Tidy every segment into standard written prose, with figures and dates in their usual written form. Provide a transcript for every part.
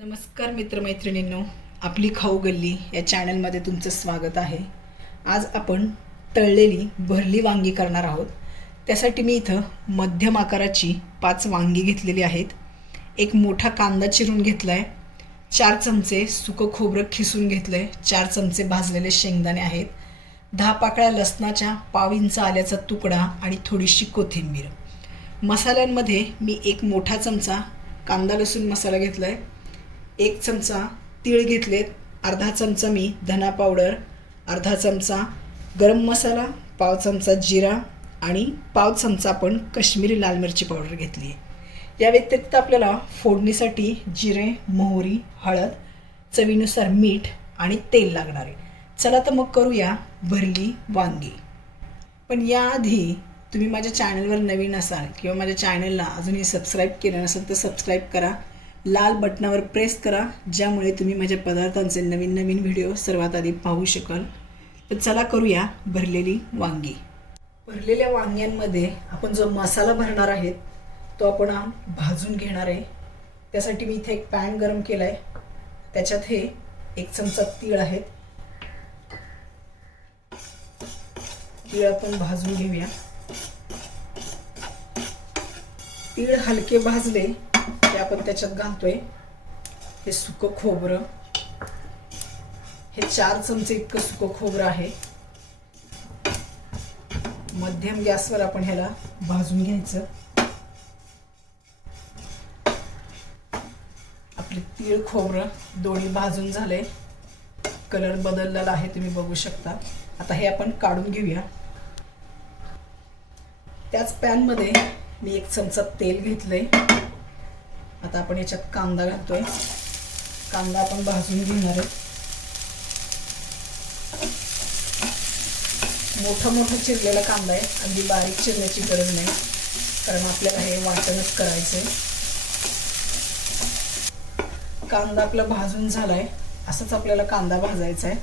नमस्कार मित्रमैत्रिणींनो, आपली खाऊ गल्ली या चॅनलमध्ये तुमचं स्वागत आहे. आज आपण तळलेली भरली वांगी करणार आहोत. त्यासाठी मी इथं मध्यम आकाराची 5 वांगी घेतलेली आहेत. एक मोठा कांदा चिरून घेतला आहे. 4 चमचे सुकं खोबरं खिसून घेतलं आहे. 4 चमचे भाजलेले शेंगदाणे आहेत. 10 पाकळ्या लसणाच्या, पाव इंच आल्याचा तुकडा आणि थोडीशी कोथिंबीर. मसाल्यांमध्ये मी एक मोठा चमचा कांदा लसूण मसाला घेतला आहे. 1 चमचा तीळ घेतलेत. अर्धा चमचा मी धना पावडर, अर्धा चमचा गरम मसाला, पाव चमचा जिरा आणि पाव चमचा आपण काश्मीरी लाल मिरची पावडर घेतली आहे. या व्यतिरिक्त आपल्याला फोडणीसाठी जिरे, मोहरी, हळद, चवीनुसार मीठ आणि तेल लागणार आहे. चला तर मग करूया भरली वांगी. पण याआधी तुम्ही माझ्या चॅनलवर नवीन असाल किंवा माझ्या चॅनलला अजूनही सबस्क्राईब केलं नसेल तर सबस्क्राईब करा. लाल बटनावर प्रेस करा, ज्यामुळे तुम्ही माझ्या पदार्थांचे नवीन नवीन व्हिडिओ सर्वात आधी पाहू शकाल. तर चला करूया भरलेली वांगी. भरलेल्या वांग्यांमध्ये आपण जो मसाला भरणार आहे तो आपण भाजून घेणार आहे. त्यासाठी मी इथे एक पॅन गरम केला आहे. त्याच्यात हे 1 चमचा तीळ आहेत. तीळ आपण भाजून घेऊया. तीळ हलके भाजले ते आपण त्याच्यात घालतोय हे सुकं खोबरं. हे 4 चमचे इतकं सुकं खोबरं आहे. मध्यम गॅसवर आपण ह्याला भाजून घ्यायचं. आपले तीळ खोबरं दोन्ही भाजून झाले. कलर बदललेला आहे, तुम्ही बघू शकता. आता हे आपण काढून घेऊया. त्याच पॅन मध्ये मी 1 चमचा तेल घेतलंय. आता आपण याच्यात कांदा घालतोय. कांदा आपण भाजून घेणार आहे. मोठा चिरलेला कांदा आहे, अगदी बारीक चिरण्याची गरज नाही, कारण आपल्याला हे वाटणच करायचंय. कांदा आपला भाजून झालाय. असंच आपल्याला कांदा भाजायचा आहे.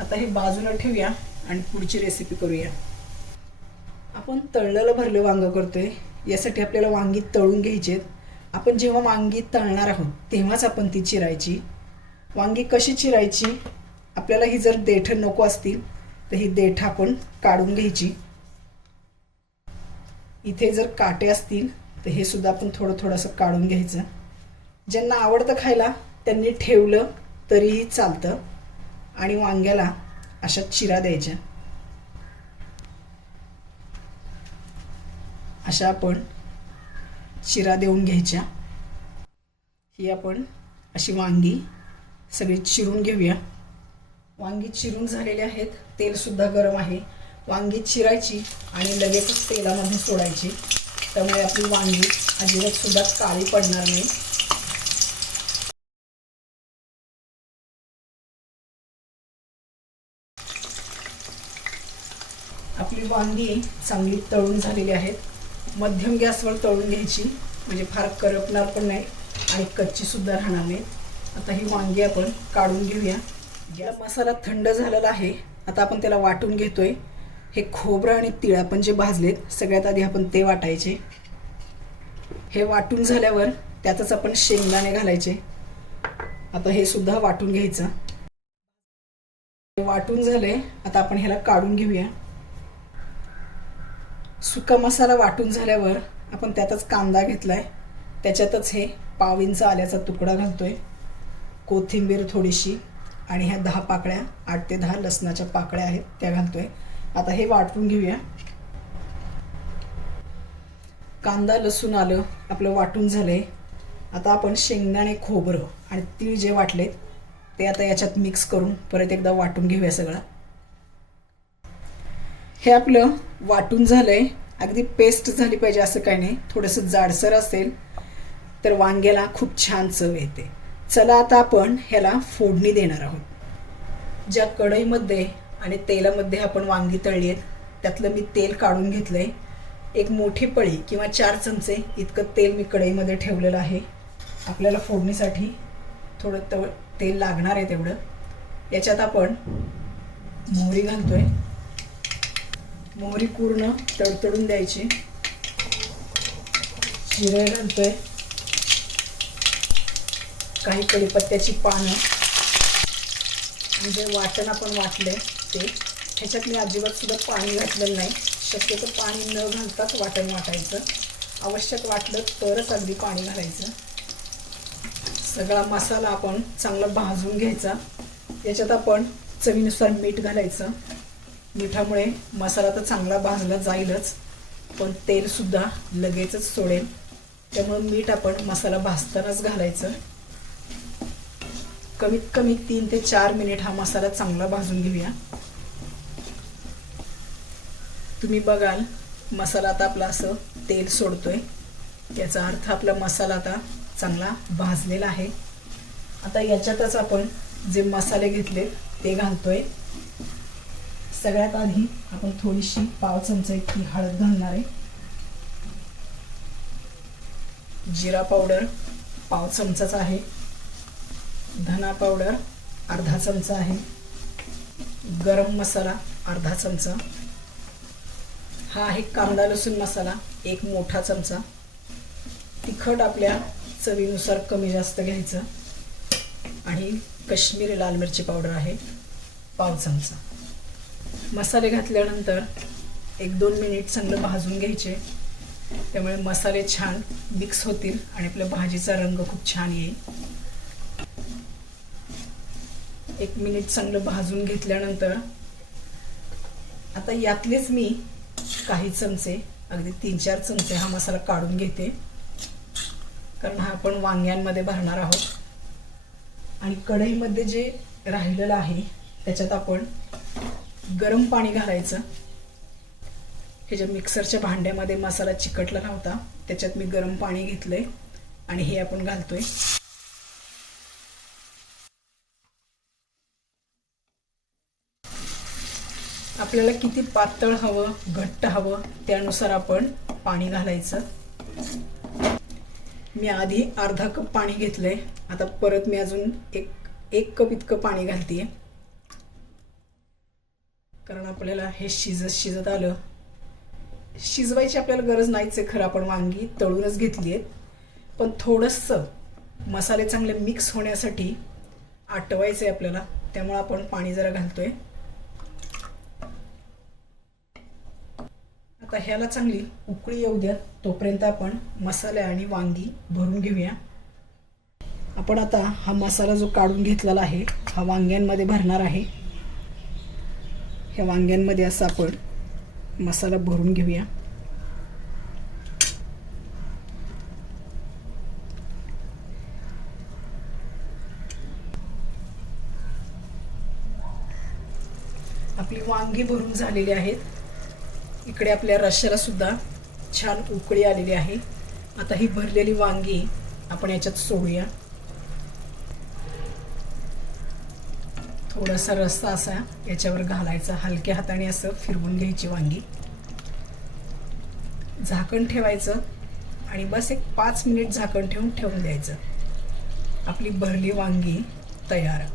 आता हे बाजूला ठेवूया आणि पुढची रेसिपी करूया. आपण तळलेलं भरलं वांग करतोय. यासाठी आपल्याला वांगी तळून घ्यायची आहेत. आपण जेव्हा वांगी तळणार आहोत तेव्हाच आपण ती चिरायची. वांगी कशी चिरायची? आपल्याला ही जर देठं नको असतील तर ही देठं आपण काढून घ्यायची. इथे जर काटे असतील तर हे सुद्धा आपण थोडंसं काढून घ्यायचं. ज्यांना आवडतं खायला त्यांनी ठेवलं तरीही चालतं. आणि वांग्याला अशा चिरा द्यायच्या. अशा आपण चिरा देऊन घ्यायच्या. ही आपण अशी वांगी सगळी चिरून घेऊया. वांगी चिरून झालेले आहेत. तेल सुद्धा गरम आहे. वांगी चिरायची आणि लगेचच तेलामध्ये सोडायची. त्यामुळे आपली वांगी अजिबात सुद्धा काळी पडणार नाही. आपली वांगी चांगली तळून झालेली आहेत. मध्यम गॅसवर तळून घ्यायची, म्हणजे फार करपणार पण नाही आणि कच्ची सुद्धा राहणार नाही. आता ही वांगी आपण काढून घेऊया. गॅस मसाला थंड झालेला आहे. आता आपण त्याला वाटून घेतोय. हे खोबरं आणि तीळ आपण जे भाजलेत सगळ्यात आधी आपण ते वाटायचे. हे वाटून झाल्यावर त्यातच आपण शेंगदाणे घालायचे. आता हे सुद्धा वाटून घ्यायचं. वाटून झाले. आता आपण ह्याला काढून घेऊया. सुका मसाला वाटून झाल्यावर आपण त्यातच कांदा घेतलाय. त्याच्यातच हे पाव इंच आल्याचा तुकडा घालतोय. कोथिंबीर थोडीशी आणि ह्या 10 पाकळ्या, 8 ते 10 लसणाच्या पाकळ्या आहेत त्या घालतोय. आता हे वाटून घेऊया. कांदा लसूण आलं आपलं वाटून झालंय. आता आपण शेंगदाणे, खोबरं आणि तीळ जे वाटलेत ते आता याच्यात मिक्स करून परत एकदा वाटून घेऊया सगळं. हे आपलं वाटून झालंय. अगदी पेस्ट झाली पाहिजे असं काही नाही. थोडंसं जाडसर असेल तर वांग्याला खूप छान चव येते. चला आता आपण ह्याला फोडणी देणार आहोत. ज्या कढईमध्ये आणि तेलामध्ये आपण वांगी तळली आहेत त्यातलं मी तेल काढून घेतलंय. एक मोठी पळी किंवा 4 चमचे इतकं तेल मी कढईमध्ये ठेवलेलं आहे. आपल्याला फोडणीसाठी थोडं तेल लागणार आहे तेवढं. याच्यात आपण मोहरी घालतोय. मोहरी पूर्ण तडतडून द्यायची. जिरे घालतोय. काही कढीपत्त्याची पानं, म्हणजे वाटण आपण वाटले ते. ह्याच्यात मी अजिबात सुद्धा पाणी घातलेलं नाही. शक्यतो पाणी न घालताच वाटण वाटायचं. आवश्यक वाटलं तरच अगदी पाणी घालायचं. सगळा मसाला आपण चांगला भाजून घ्यायचा. याच्यात आपण चवीनुसार मीठ घालायचं. मिठामुळे मसाला तर चांगला भाजला जाईलच, पण तेलसुद्धा लगेचच सोडेल. त्यामुळे मीठ आपण मसाला भाजतानाच घालायचं. कमीत कमी 3 ते 4 मिनिट हा मसाला चांगला भाजून घेऊया. तुम्ही बघाल मसाला आता आपला असं तेल सोडतोय, याचा अर्थ आपला मसाला आता चांगला भाजलेला आहे. आता याच्यातच आपण जे मसाले घेतले ते घालतोय. सगळ्यात आधी आपण थोडीशी पाव चमचा इतकी हळद घालणार आहे. जिरा पावडर पाव चमचाच आहे. धना पावडर अर्धा चमचा आहे. गरम मसाला अर्धा चमचा. हा आहे कांदा लसूण मसाला 1 मोठा चमचा. तिखट आपल्या चवीनुसार कमी जास्त घ्यायचं. आणि काश्मीरी लाल मिरची पावडर आहे पाव चमचा. मसाले घातल्यानंतर 1-2 मिनिट चांगलं भाजून घ्यायचे. त्यामुळे मसाले छान मिक्स होतील आणि आपल्या भाजीचा रंग खूप छान येईल. 1 मिनिट चांगलं भाजून घेतल्यानंतर आता यातलेच मी काही चमचे, अगदी 3-4 चमचे हा मसाला काढून घेते, कारण हा आपण वांग्यांमध्ये भरणार आहोत. आणि कढईमध्ये जे राहिलेलं आहे त्याच्यात आपण गरम पाणी घालायचं. हे जे मिक्सरच्या भांड्यामध्ये मसाला चिकटला नव्हता त्याच्यात मी गरम पाणी घेतलंय आणि हे आपण घालतोय. आपल्याला किती पातळ हवं, घट्ट हवं त्यानुसार आपण पाणी घालायचं. मी आधी अर्धा कप पाणी घेतलंय. आता परत मी अजून एक कप इतकं पाणी घालतेय, कारण आपल्याला हे शिजत आलं. शिजवायची आपल्याला गरज नाहीच आहे खरं, आपण वांगी तळूनच घेतली आहेत. पण थोडंसं मसाले चांगले मिक्स होण्यासाठी आटवायचं आहे आपल्याला, त्यामुळे आपण पाणी जरा घालतोय. आता ह्याला चांगली उकळी येऊ द्या, तोपर्यंत आपण मसाले आणि वांगी भरून घेऊया. आपण आता हा मसाला जो काढून घेतलेला आहे हा वांग्यांमध्ये भरणार आहे. ह्या वांग्यांमध्ये असं आपण मसाला भरून घेऊया. आपली वांगी भरून झालेली आहेत. इकडे आपल्या रश्श्याला सुद्धा छान उकळी आलेली आहे. आता ही भरलेली वांगी आपण याच्यात सोडूया. थोडासा रस्सा असा याच्यावर घालायचा, हलक्या हाताने असं फिरवून घ्यायची वांगी. झाकण ठेवायचं आणि बस 5 मिनिट झाकण ठेवून द्यायचं. आपली भरली वांगी तयार.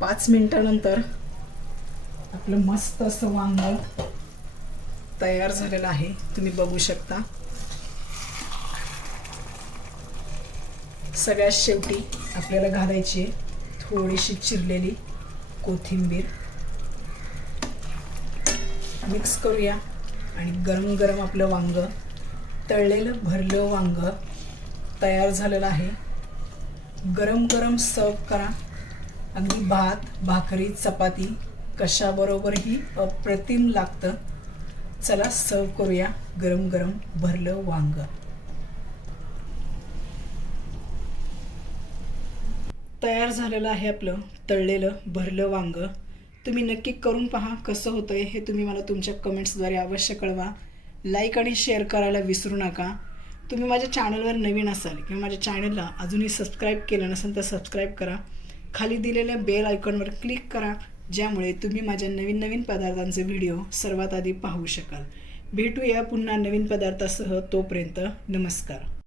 5 मिनिटानंतर आपलं मस्त असं वांग तयार झालेलं आहे, तुम्ही बघू शकता. सगळ्यात शेवटी आपल्याला घालायची थोडीशी चिरलेली कोथिंबीर. मिक्स करूया आणि गरम गरम आपलं वांग, तळलेलं भरलं वांग तयार झालेलं आहे. गरम गरम सर्व करा. अगदी भात, भाकरी, चपाती कशाबरोबरही अप्रतिम लागतं. चला सर्व करूया गरम गरम भरलं वांग. तयार झालेलं आहे आपलं तळलेलं भरलं वांग. तुम्ही नक्की करून पहा कसं होतंय हे. तुम्ही मला तुमच्या कमेंट्सद्वारे अवश्य कळवा. लाईक आणि शेअर करायला विसरू नका. तुम्ही माझ्या चॅनलवर नवीन असाल किंवा माझ्या चॅनलला अजूनही सबस्क्राईब केलं नसेल तर सबस्क्राईब करा. खाली दिलेल्या बेल आयकॉनवर क्लिक करा, ज्यामुळे तुम्ही माझ्या नवीन नवीन पदार्थांचे व्हिडिओ सर्वात आधी पाहू शकाल. भेटूया पुन्हा नवीन पदार्थासह. तोपर्यंत नमस्कार.